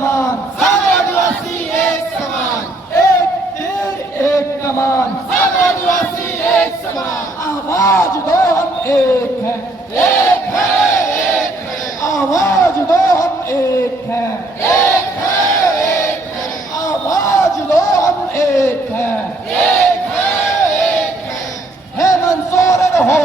कमान, सब आदिवासी एक समान, एक तीर एक कमान, सब आदिवासी एक समान, आवाज दो हम एक हैं, एक है, एक है, आवाज दो हम एक हैं, एक है, एक है, आवाज दो हम एक हैं, एक है, एक है। हेमंत सोरेन हो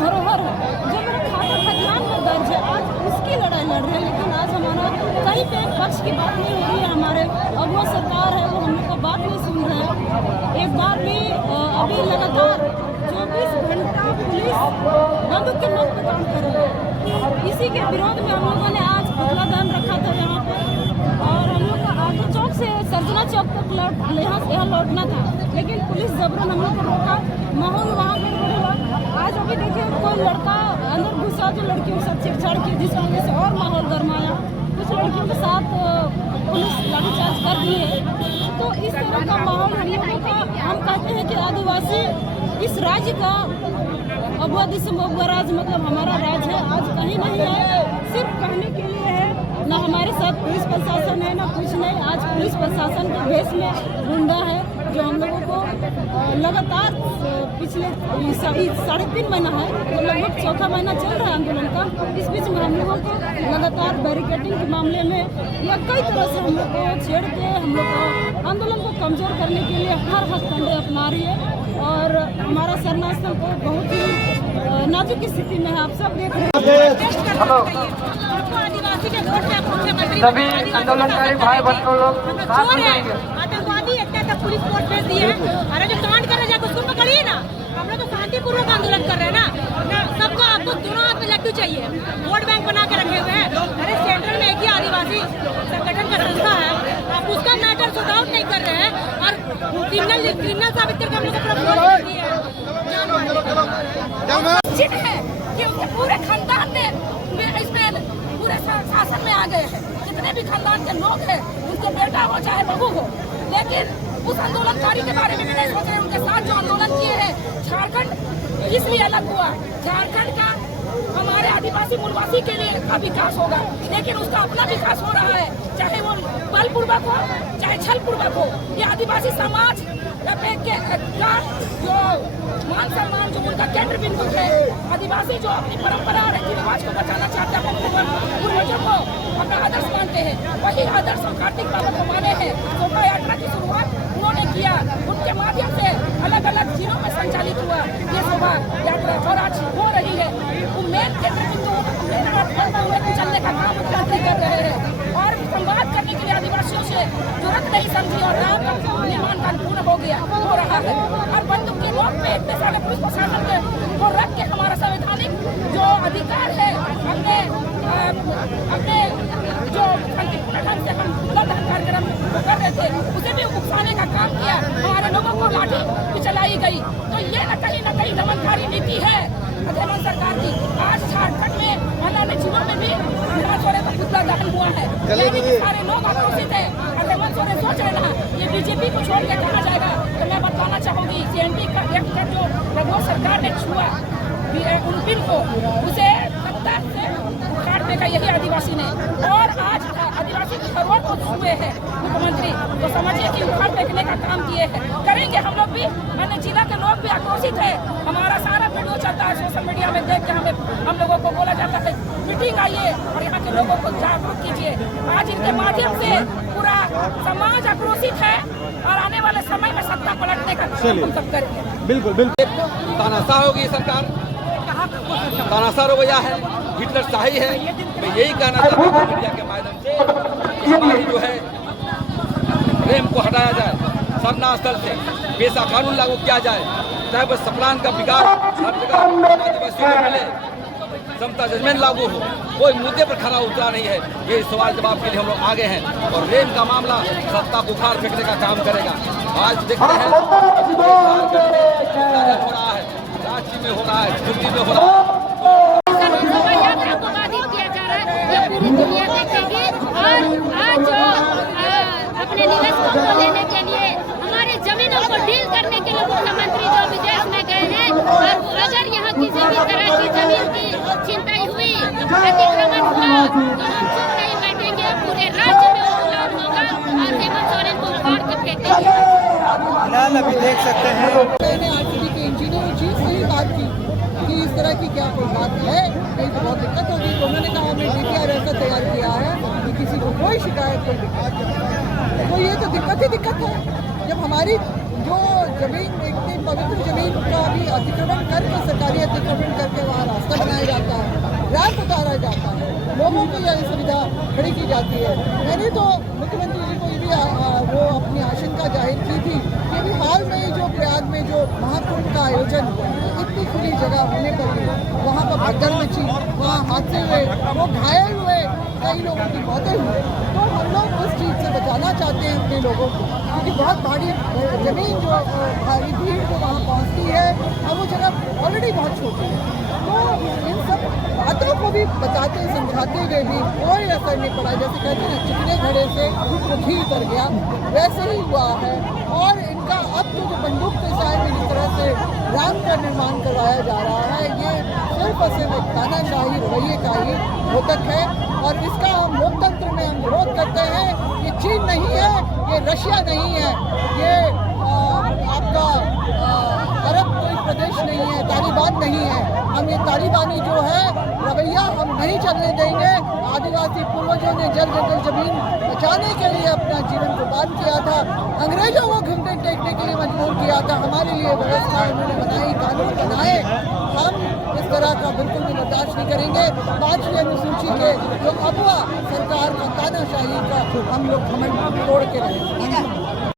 धरोहर है, जो मेरे खाता खजान में दर्ज है, आज उसकी लड़ाई लड़ रहे हैं। लेकिन आज हमारा कहीं पे पक्ष की बात नहीं हो रही है। हमारे अगुआ सरकार है, वो हम लोग का बात नहीं सुन रहे हैं। एक बार भी अभी लगातार 24 घंटा पुलिस बंदूक के नोक पे काम कर रही है। इसी के विरोध में हम लोगों ने आज पुतला दान रखा था यहाँ पे, और हम लोग को आगे चौक से सर्जना चौक तक यहाँ लौटना था, लेकिन पुलिस जबरन हम लोग को रोका। माहौल वहाँ गड़बड़ हुआ। आज अभी देखिए कोई लड़का अंदर घुसा जो लड़कियों के साथ छेड़छाड़ की, जिसकी वजह से और माहौल गर्माया। कुछ लड़कियों के साथ पुलिस लाठीचार्ज कर दी है। तो इस तरह का माहौल हम लोगों का, हम कहते हैं कि आदिवासी इस राज्य का अगुआ दिसंबर राज, मतलब हमारा राज है, आज कहीं नहीं है, सिर्फ कहने के लिए है। ना हमारे साथ पुलिस प्रशासन है, ना कुछ नहीं। आज पुलिस प्रशासन के भेष में गुंडा है, जो हम लोगों को लगातार पिछले 3.5 महीना है, तो लगभग चौथा महीना चल रहा है आंदोलन का। इस बीच में हम लोगों को लगातार बैरिकेडिंग के मामले में या कई तरह से हम लोग को छेड़ के हम लोग को आंदोलन को कमजोर करने के लिए हर हथकंडे अपना रही है। और हमारा सरना स्थल को बहुत ही नाजुक स्थिति में है, आप सब देख रहे हैं। आदिवासी के वोट से मुख्यमंत्री सभी आंदोलनकारी भाई बहनों लोग चोर है, आतंकवादी इतना तक पुलिस कोर्ट भेज दी है। अरे जो कांड कर रहे हैं उसको पकड़िए ना। हम लोग तो शांतिपूर्वक आंदोलन कर रहे हैं ना। सबको आपको दोनों हाथ में लड्डू चाहिए, वोट बैंक बना के रखे हुए हैं। अरे सेंट्रल में एक ही आदिवासी संगठन का संस्था है, आप उसका मैटर सॉर्ट आउट नहीं कर रहे हैं और क्रिमिनल साबित करके हम लोग है कि उनके पूरे खानदान में इसमें पूरे शासन में आ गए हैं। जितने भी खानदान के लोग हैं, उनके बेटा हो चाहे बहू हो, लेकिन उस आंदोलनकारी के बारे में भी नहीं सोच रहे। उनके साथ जो आंदोलन किए हैं, झारखंड इसलिए अलग हुआ। झारखंड का हमारे आदिवासी मूलवासी के लिए का विकास होगा, लेकिन उसका अपना विकास हो रहा है, चाहे वो बलपूर्वक हो चाहे छलपूर्वक हो। ये आदिवासी समाज का जो मान सम्मान, जो उनका केंद्र बिंदु है, आदिवासी जो अपनी परंपरा और रीति रिवाज को बचाना चाहते हैं, पूर्वजों को अपना आदर्श मानते हैं, वही आदर्श कार्तिक बाबा को माने हैं। शोभा यात्रा की शुरुआत उन्होंने किया, उनके माध्यम से अलग अलग जिलों में संचालित हुआ ये शोभा यात्रा, और आज हो रही है। वो मेन केंद्र बिंदु चलने का काम मुख्यमंत्री कर रहे हैं, और संवाद करने के लिए आदिवासियों से जरूरत नहीं समझी, और राम निर्माण का पूर्ण हो रहा है। और बंदूक के नोक पे इतने सारे पुलिस प्रशासन को रख के हमारा संवैधानिक जो अधिकार है, अपने जो ढंग से हम कार्यक्रम कर रहे थे, उसे भी उकसाने का काम किया। हमारे लोगों को लाठी भी चलाई गई। तो ये न कहीं दमनकारी नीति है हेमंत सरकार की। आज झारखंड में अन्य जिलों में भी हेमंत सोरेन का पुतला दहन हुआ है, लेकिन सारे लोग आक्रोशित है। और हेमंत सोरेन सोच रहे ना ये बीजेपी को छोड़ के कहा जाएगा, तो मैं बताना चाहूंगी CNP का एक जो रघुवर सरकार ने छुआ उन बिल को, उसे सत्ता से काटने का यही आदिवासी ने, और आज आदिवासी की धरोहर को छुए हैं मुख्यमंत्री, तो समझिए कि उखाड़ फेंकने का काम किए हैं। करेंगे हम लोग भी, अन्य जिला के लोग भी आक्रोशित है। हमारा सारा वीडियो चलता है सोशल मीडिया में, देख के हम लोगों को बोला जाता है मीटिंग आइए और यहाँ के लोगों को जागरूक कीजिए। आज इनके माध्यम से पूरा समाज आक्रोशित है, और आने वाले समय में सत्ता पलटने का हम सब करेंगे। बिल्कुल बिल्कुल तानाशाह होगी सरकार, तानाशाह रवैया है, हिटलर शाही है। मैं यही कहना चाहता हूँ मीडिया के माध्यम से कि हमारी जो है प्रेम को हटाया जाए, सरना स्थल से पेशा कानून लागू किया जाए, चाहे वह सप्लान का विकास हर जगह आदिवासियों को मिले, समता जजमेंट लागू हो। कोई मुद्दे पर खरा उतरा नहीं है। ये सवाल जवाब के लिए हम लोग आगे हैं, और रेम का मामला सत्ता को उखाड़ फेंकने का काम करेगा। आज देखते हैं हो रहा है, रांची में हो रहा है, दिल्ली में हो रहा है। यात्रा को बाधित किया जा रहा है, ये पूरी दुनिया देखेगी। और आज जो अपने निवेशकों को लेने के लिए, हमारे जमीनों को डील करने के लिए मुख्यमंत्री जो विदेश में गए हैं, और अगर यहाँ किसी भी तरह की जमीन की छिनताई हुई, अतिक्रमण हुआ, हम चुप नहीं बैठेंगे, पूरे राज्य में आंदोलन होगा और हेमंत सोरेन को उखाड़ के फेंकेंगे। फिलहाल अभी देख सकते हैं मैंने आरटीडी के इंजीनियर जी से ही बात की कि इस तरह की क्या कोई बात है, कहीं तो बहुत दिक्कत होगी। तो उन्होंने कहा हमने DPR ऐसा तैयार किया है कि किसी को कोई शिकायत कोई दिक्कत नहीं। तो ये तो दिक्कत ही दिक्कत है जब हमारी जो जमीन इतनी पवित्र जमीन का भी अतिक्रमण करके, सरकारी अतिक्रमण करके वहाँ रास्ता बनाया जाता है, रैंप उतारा जाता है, लोगों की यह सुविधा खड़ी की जाती है। मैंने तो मुख्यमंत्री जी को ये भी वो अपनी आशंका जाहिर की थी कि अभी हाल में जो प्रयाग में जो महाकुंभ का आयोजन हुआ, इतनी खुली जगह होने पर भी वहाँ पर भगदड़ मची, वहाँ हादसे हुए, वो घायल हुए, कई लोगों की मौतें हुई। तो हम लोग उस चीज़ से बचाना चाहते हैं अपने लोगों को, क्योंकि बहुत भारी जमीन जो भारी भीड़ जो वहाँ पहुँचती है और वो जगह ऑलरेडी बहुत छोटी है। तो इन सब बातों को भी बताते समझाते हुए भी कोई असर नहीं पड़ा। जैसे कहते हैं चिकने घड़े से तो घी उतर गया, वैसे ही हुआ है। और इनका अब तो जो बंदूक के साय में जिस तरह से रैंप का निर्माण करवाया जा रहा है, ये सिर्फ और सिर्फ एक तानाशाही रवैये का ही द्योतक है। और इसका हम लोकतंत्र में हम विरोध करते हैं। ये चीन नहीं है, ये रशिया नहीं है, ये आपका अरब कोई प्रदेश नहीं है, तालिबान नहीं है। हम ये तालिबानी जो है रवैया हम नहीं चलने देंगे। आदिवासी पूर्वजों ने जल जंगल जमीन बचाने के लिए अपना जीवन कुर्बान किया था, अंग्रेजों को घुटने टेकने के लिए मजबूर किया था, हमारे लिए व्यवस्था उन्होंने बनाई, कानून बनाए। हम इस तरह का बिल्कुल भी बर्दाश्त नहीं करेंगे। 5वीं अनुसूची के जो अगवा सरकार का तानाशाही का हम लोग घमंड तोड़ के रहेंगे।